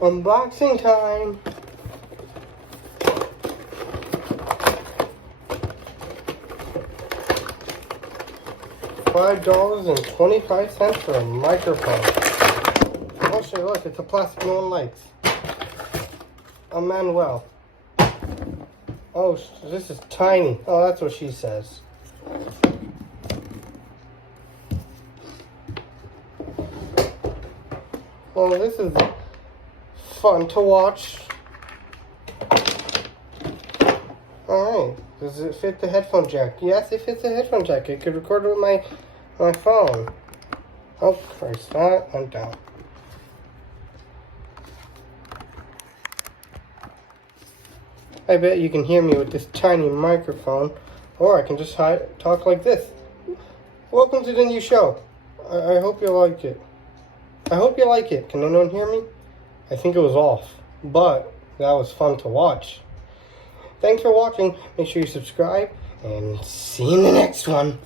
Unboxing time. $5.25 for a microphone. Oh shit, look, it's a plastic no one likes. A Manuel. Oh, this is tiny. Oh, that's what she says. Well, this is fun to watch. Alright, does it fit the headphone jack? Yes, it fits the headphone jack. It could record with my phone. Oh, Christ, that went down. I bet you can hear me with this tiny microphone, or I can just talk like this. Welcome to the new show. I hope you like it. I hope you like it. Can anyone hear me? I think it was off, but that was fun to watch. Thanks for watching. Make sure you subscribe, and see you in the next one.